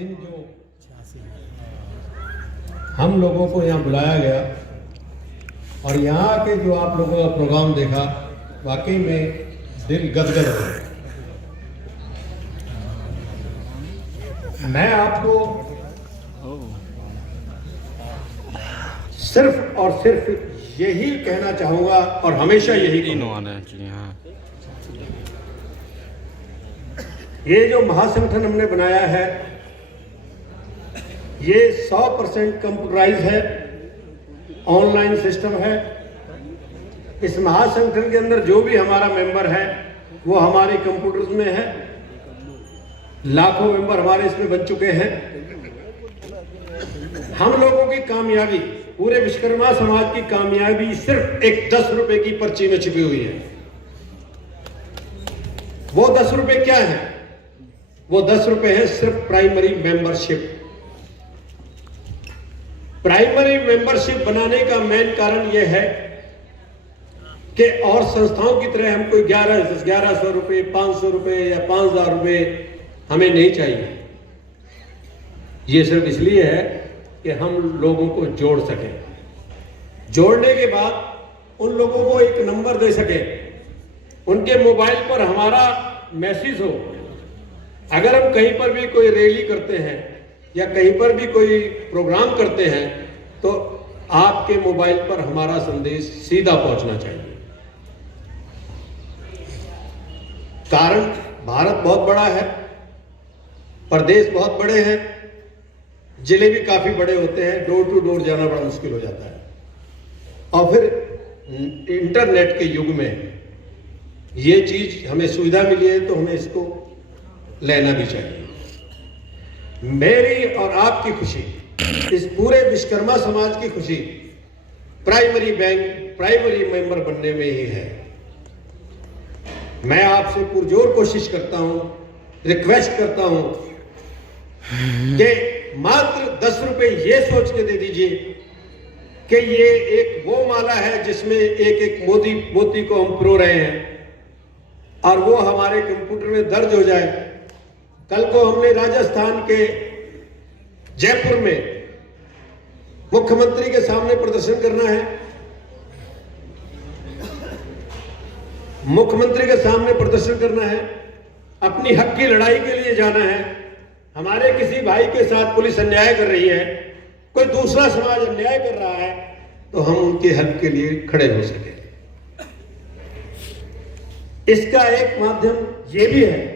जो हम लोगों को यहाँ बुलाया गया और यहाँ के जो आप लोगों का प्रोग्राम देखा, वाकई में दिल गदगद हो गया। मैं आपको सिर्फ और सिर्फ यही कहना चाहूंगा और हमेशा यही कहूंगा, ये जो महासंगठन हमने बनाया है ये 100% कंप्यूटराइज है, ऑनलाइन सिस्टम है। इस महासंगठन के अंदर जो भी हमारा मेंबर है वो हमारे कंप्यूटर्स में है। लाखों मेंबर हमारे इसमें बन चुके हैं। हम लोगों की कामयाबी, पूरे विश्वकर्मा समाज की कामयाबी सिर्फ एक 10 रुपए की पर्ची में छिपी हुई है। वो 10 रुपए क्या है? वो 10 रुपए है सिर्फ प्राइमरी मेंबरशिप। प्राइमरी मेंबरशिप बनाने का मेन कारण यह है कि और संस्थाओं की तरह हम कोई 1100 रुपए, 500 रुपए या 5000 रुपए हमें नहीं चाहिए। ये सिर्फ इसलिए है कि हम लोगों को जोड़ सकें, जोड़ने के बाद उन लोगों को एक नंबर दे सके, उनके मोबाइल पर हमारा मैसेज हो। अगर हम कहीं पर भी कोई रैली करते हैं या कहीं पर भी कोई प्रोग्राम करते हैं तो आपके मोबाइल पर हमारा संदेश सीधा पहुंचना चाहिए। कारण भारत बहुत बड़ा है, प्रदेश बहुत बड़े हैं, जिले भी काफी बड़े होते हैं, डोर टू डोर जाना बड़ा मुश्किल हो जाता है। और फिर इंटरनेट के युग में ये चीज हमें सुविधा मिली है तो हमें इसको लेना भी चाहिए। मेरी और आपकी खुशी, इस पूरे विश्वकर्मा समाज की खुशी प्राइमरी मेंबर बनने में ही है। मैं आपसे पुरजोर कोशिश करता हूं, रिक्वेस्ट करता हूं कि मात्र 10 रुपए ये सोच के दे दीजिए कि ये एक वो माला है जिसमें एक एक मोती को हम पिरो रहे हैं और वो हमारे कंप्यूटर में दर्ज हो जाए। कल को हमने राजस्थान के जयपुर में मुख्यमंत्री के सामने प्रदर्शन करना है, मुख्यमंत्री के सामने प्रदर्शन करना है, अपनी हक की लड़ाई के लिए जाना है। हमारे किसी भाई के साथ पुलिस अन्याय कर रही है, कोई दूसरा समाज अन्याय कर रहा है, तो हम उनके हक के लिए खड़े हो सके। इसका एक माध्यम ये भी है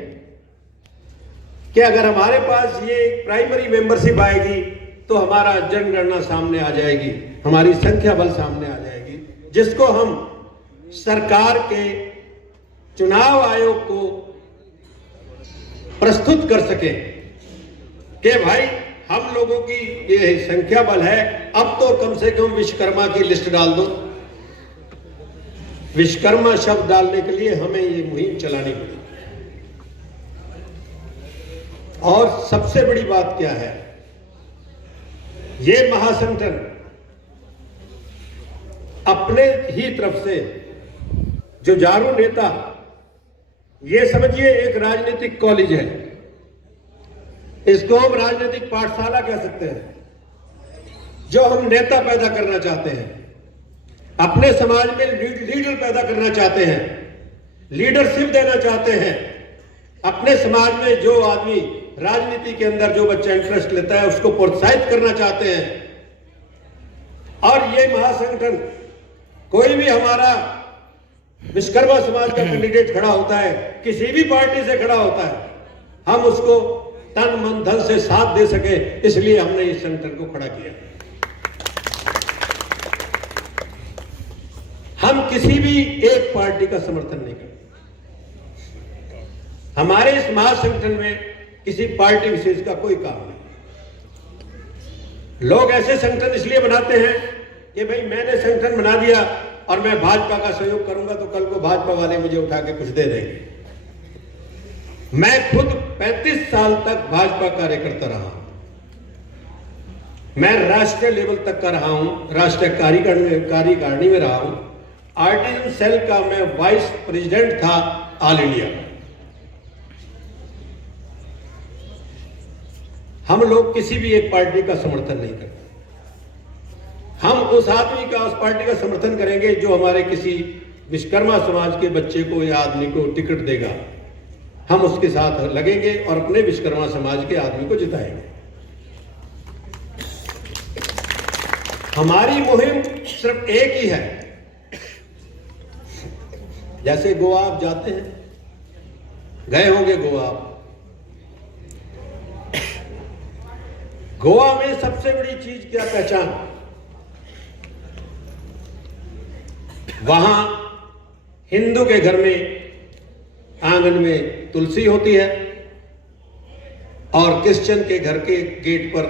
कि अगर हमारे पास ये प्राइमरी मेंबरशिप आएगी तो हमारा जनगणना सामने आ जाएगी, हमारी संख्या बल सामने आ जाएगी, जिसको हम सरकार के चुनाव आयोग को प्रस्तुत कर सके कि भाई हम लोगों की ये संख्या बल है, अब तो कम से कम विश्वकर्मा की लिस्ट डाल दो। विश्वकर्मा शब्द डालने के लिए हमें ये मुहिम चलानी पड़ी। और सबसे बड़ी बात क्या है, ये महासंगठन अपने ही तरफ से जुझारू नेता, ये समझिए एक राजनीतिक कॉलेज है, इसको हम राजनीतिक पाठशाला कह सकते हैं। जो हम नेता पैदा करना चाहते हैं, अपने समाज में लीडर पैदा करना चाहते हैं, लीडरशिप देना चाहते हैं, अपने समाज में जो आदमी राजनीति के अंदर जो बच्चा इंटरेस्ट लेता है उसको प्रोत्साहित करना चाहते हैं। और ये महासंगठन, कोई भी हमारा विश्वकर्मा समाज का कैंडिडेट खड़ा होता है, किसी भी पार्टी से खड़ा होता है, हम उसको तन मन धन से साथ दे सके, इसलिए हमने इस संगठन को खड़ा किया। हम किसी भी एक पार्टी का समर्थन नहीं करते। हमारे इस महासंगठन में किसी पार्टी विशेष का कोई काम नहीं। लोग ऐसे संगठन इसलिए बनाते हैं कि भाई मैंने संगठन बना दिया और मैं भाजपा का सहयोग करूंगा तो कल को भाजपा वाले मुझे उठा के कुछ दे देंगे। मैं खुद 35 साल तक भाजपा कार्यकर्ता रहा हूं। मैं राष्ट्रीय लेवल तक का रहा हूं, राष्ट्रीय कार्यकारिणी में रहा हूं। आर्टिजन सेल का मैं वाइस प्रेसिडेंट था ऑल इंडिया। हम लोग किसी भी एक पार्टी का समर्थन नहीं करते। हम उस आदमी का, उस पार्टी का समर्थन करेंगे जो हमारे किसी विश्वकर्मा समाज के बच्चे को या आदमी को टिकट देगा। हम उसके साथ लगेंगे और अपने विश्वकर्मा समाज के आदमी को जिताएंगे। हमारी मुहिम सिर्फ एक ही है। जैसे गोवा आप जाते हैं, गए होंगे गोवा। गोवा में सबसे बड़ी चीज क्या पहचान? वहां हिंदू के घर में आंगन में तुलसी होती है और क्रिश्चियन के घर के गेट पर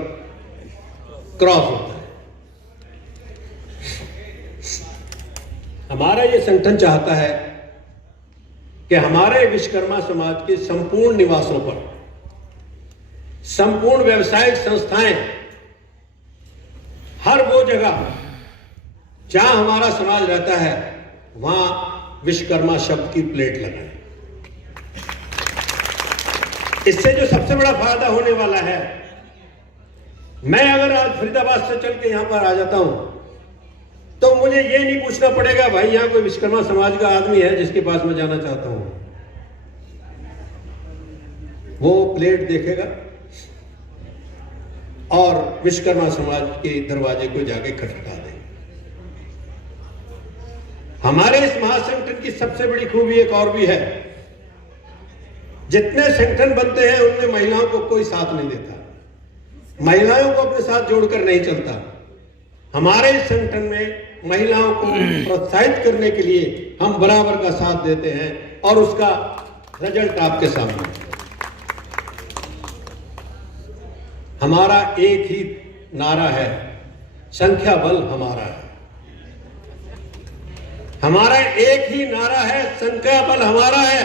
क्रॉस होता है। हमारा ये संगठन चाहता है कि हमारे विश्वकर्मा समाज के संपूर्ण निवासों पर, संपूर्ण व्यावसायिक संस्थाएं, हर वो जगह जहां हमारा समाज रहता है वहां विश्वकर्मा शब्द की प्लेट लगाएं। इससे जो सबसे बड़ा फायदा होने वाला है, मैं अगर आज फरीदाबाद से चल के यहां पर आ जाता हूं तो मुझे ये नहीं पूछना पड़ेगा भाई यहां कोई विश्वकर्मा समाज का आदमी है जिसके पास मैं जाना चाहता हूं। वो प्लेट देखेगा और विश्वकर्मा समाज के दरवाजे को जाके खटखटा देगा। हमारे इस महासंगठन की सबसे बड़ी खूबी एक और भी है। जितने संगठन बनते हैं उनमें महिलाओं को कोई साथ नहीं देता, महिलाओं को अपने साथ जोड़कर नहीं चलता। हमारे इस संगठन में महिलाओं को प्रोत्साहित करने के लिए हम बराबर का साथ देते हैं और उसका रिजल्ट आपके सामने है। हमारा एक ही नारा है, संख्या बल हमारा है। हमारा एक ही नारा है, संख्या बल हमारा है।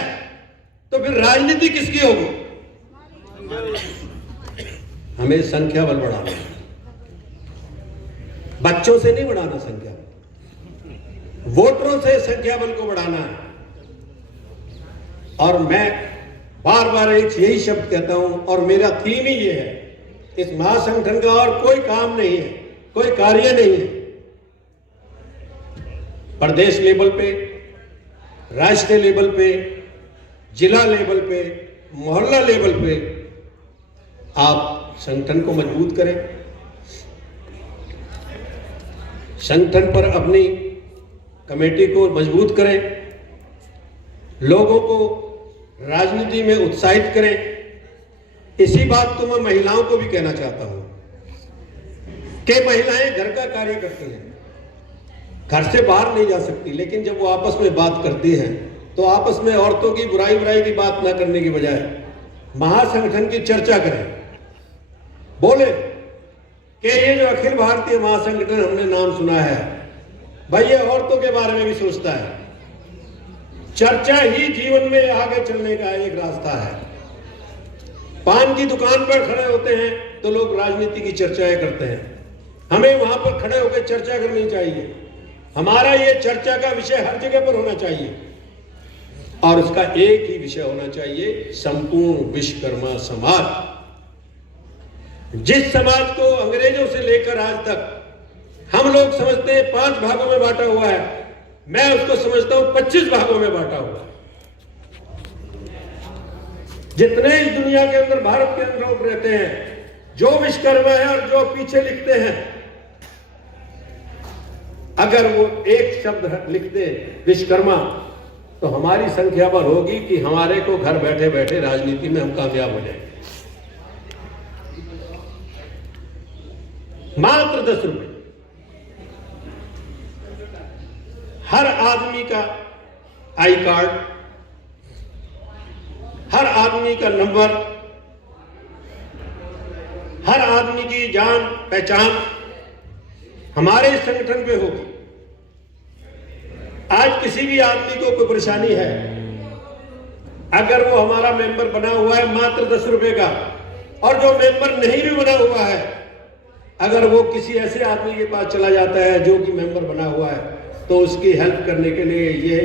तो फिर राजनीति किसकी होगी? हमें संख्या बल बढ़ाना है, बच्चों से नहीं बढ़ाना संख्या बल, वोटरों से संख्या बल को बढ़ाना है। और मैं बार बार एक यही शब्द कहता हूं और मेरा थीम ही ये है, इस महासंगठन का और कोई काम नहीं है, कोई कार्य नहीं है। प्रदेश लेवल पे, राष्ट्रीय लेवल पे, जिला लेवल पे, मोहल्ला लेवल पे आप संगठन को मजबूत करें। संगठन पर अपनी कमेटी को मजबूत करें, लोगों को राजनीति में उत्साहित करें। इसी बात को मैं महिलाओं को भी कहना चाहता हूं कि महिलाएं घर का कार्य करती हैं, घर से बाहर नहीं जा सकती, लेकिन जब वो आपस में बात करती हैं तो आपस में औरतों की बुराई की बात ना करने की बजाय महासंगठन की चर्चा करें। बोले कि ये जो अखिल भारतीय महासंगठन हमने नाम सुना है, भाई ये औरतों के बारे में भी सोचता है। चर्चा ही जीवन में आगे चलने का एक रास्ता है। पान की दुकान पर खड़े होते हैं तो लोग राजनीति की चर्चाएं करते हैं, हमें वहां पर खड़े होकर चर्चा करनी चाहिए। हमारा ये चर्चा का विषय हर जगह पर होना चाहिए और उसका एक ही विषय होना चाहिए, संपूर्ण विश्वकर्मा समाज। जिस समाज को अंग्रेजों से लेकर आज तक हम लोग समझते हैं 5 भागों में बांटा हुआ है, मैं उसको समझता हूं 25 भागों में बांटा हुआ है। जितने इस दुनिया के अंदर, भारत के अंदर लोग रहते हैं, जो विश्वकर्मा है और जो पीछे लिखते हैं, अगर वो एक शब्द लिखते विश्वकर्मा तो हमारी संख्या पर होगी कि हमारे को घर बैठे बैठे राजनीति में हम कामयाब हो जाएंगे। मात्र 10 रुपए हर आदमी का आई कार्ड, हर आदमी का नंबर, हर आदमी की जान पहचान हमारे इस संगठन पे होगी। आज किसी भी आदमी को कोई परेशानी है, अगर वो हमारा मेंबर बना हुआ है मात्र 10 रुपए का, और जो मेंबर नहीं भी बना हुआ है, अगर वो किसी ऐसे आदमी के पास चला जाता है जो कि मेंबर बना हुआ है, तो उसकी हेल्प करने के लिए ये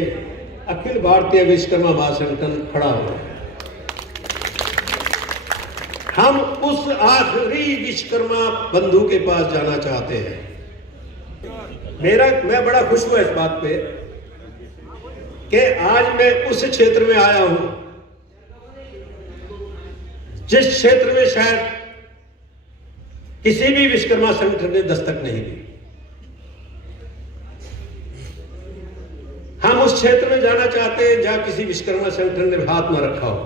अखिल भारतीय विश्वकर्मा महासंगठन खड़ा हुआ है। हम उस आखिरी विश्वकर्मा बंधु के पास जाना चाहते हैं। मैं बड़ा खुश हुआ इस बात पे कि आज मैं उस क्षेत्र में आया हूं जिस क्षेत्र में शायद किसी भी विश्वकर्मा संगठन ने दस्तक नहीं दी। हम उस क्षेत्र में जाना चाहते हैं जहां किसी विश्वकर्मा संगठन ने हाथ न रखा हो।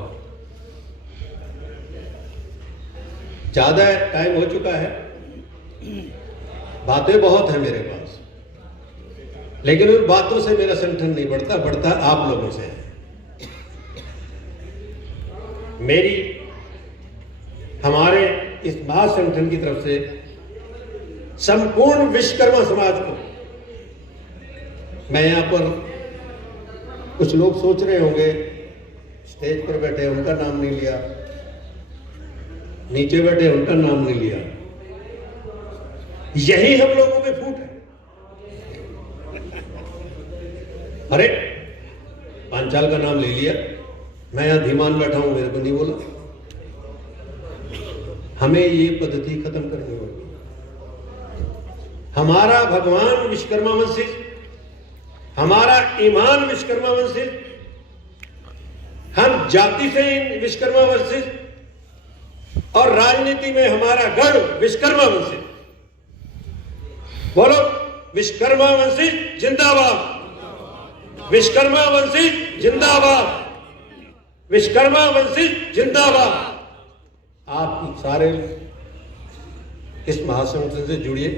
ज्यादा टाइम हो चुका है, बातें बहुत हैं मेरे पास, लेकिन उन बातों से मेरा संगठन नहीं बढ़ता आप लोगों से है। मेरी हमारे इस महासंगठन की तरफ से संपूर्ण विश्वकर्मा समाज को, मैं यहां पर कुछ लोग सोच रहे होंगे स्टेज पर बैठे उनका नाम नहीं लिया, नीचे बैठे उनका नाम नहीं लिया, यही हम लोगों में फूट है। अरे पांचाल का नाम ले लिया, मैं यहां धीमान बैठा हूं, मेरे को नहीं बोला। हमें ये पद्धति खत्म करनी होगी। हमारा भगवान विश्वकर्मा वंशिज, हमारा ईमान विश्वकर्मा वंशिज, हम जाति से विश्वकर्मा वंशिज और राजनीति में हमारा गर्व विश्वकर्मा वंशिज। बोलो विश्वकर्मा वंशिज जिंदाबाद, विश्वकर्मा वंशिज जिंदाबाद, विश्वकर्मा वंशिज जिंदाबाद। आप सारे इस महासंगठन से जुड़िए।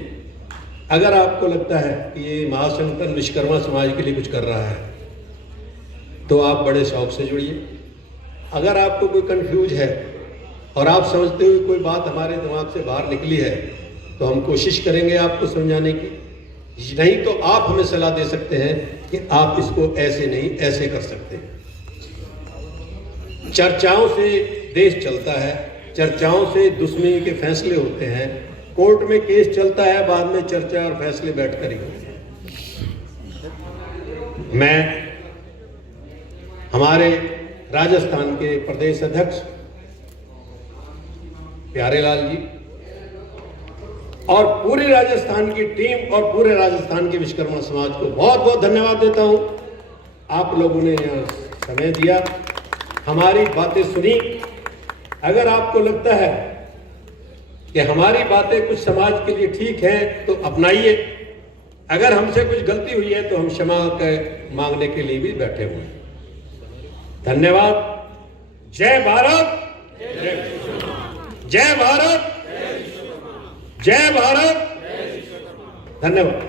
अगर आपको लगता है कि ये महासंगठन विश्वकर्मा समाज के लिए कुछ कर रहा है तो आप बड़े शौक से जुड़िए। अगर आपको कोई कंफ्यूज है और आप समझते हुए कोई बात हमारे दिमाग से बाहर निकली है तो हम कोशिश करेंगे आपको समझाने की। नहीं तो आप हमें सलाह दे सकते हैं कि आप इसको ऐसे नहीं ऐसे कर सकते हैं। चर्चाओं से देश चलता है, चर्चाओं से दुश्मनी के फैसले होते हैं, कोर्ट में केस चलता है, बाद में चर्चा और फैसले बैठकर ही होते हैं। मैं हमारे राजस्थान के प्रदेश अध्यक्ष प्यारेलाल जी और पूरे राजस्थान की टीम और पूरे राजस्थान के विश्वकर्मा समाज को बहुत बहुत धन्यवाद देता हूं। आप लोगों ने यहाँ समय दिया, हमारी बातें सुनी। अगर आपको लगता है कि हमारी बातें कुछ समाज के लिए ठीक हैं तो अपनाइए। अगर हमसे कुछ गलती हुई है तो हम क्षमा मांगने के लिए भी बैठे हुए हैं। धन्यवाद। जय भारत, जय भारत, जय भारत। धन्यवाद।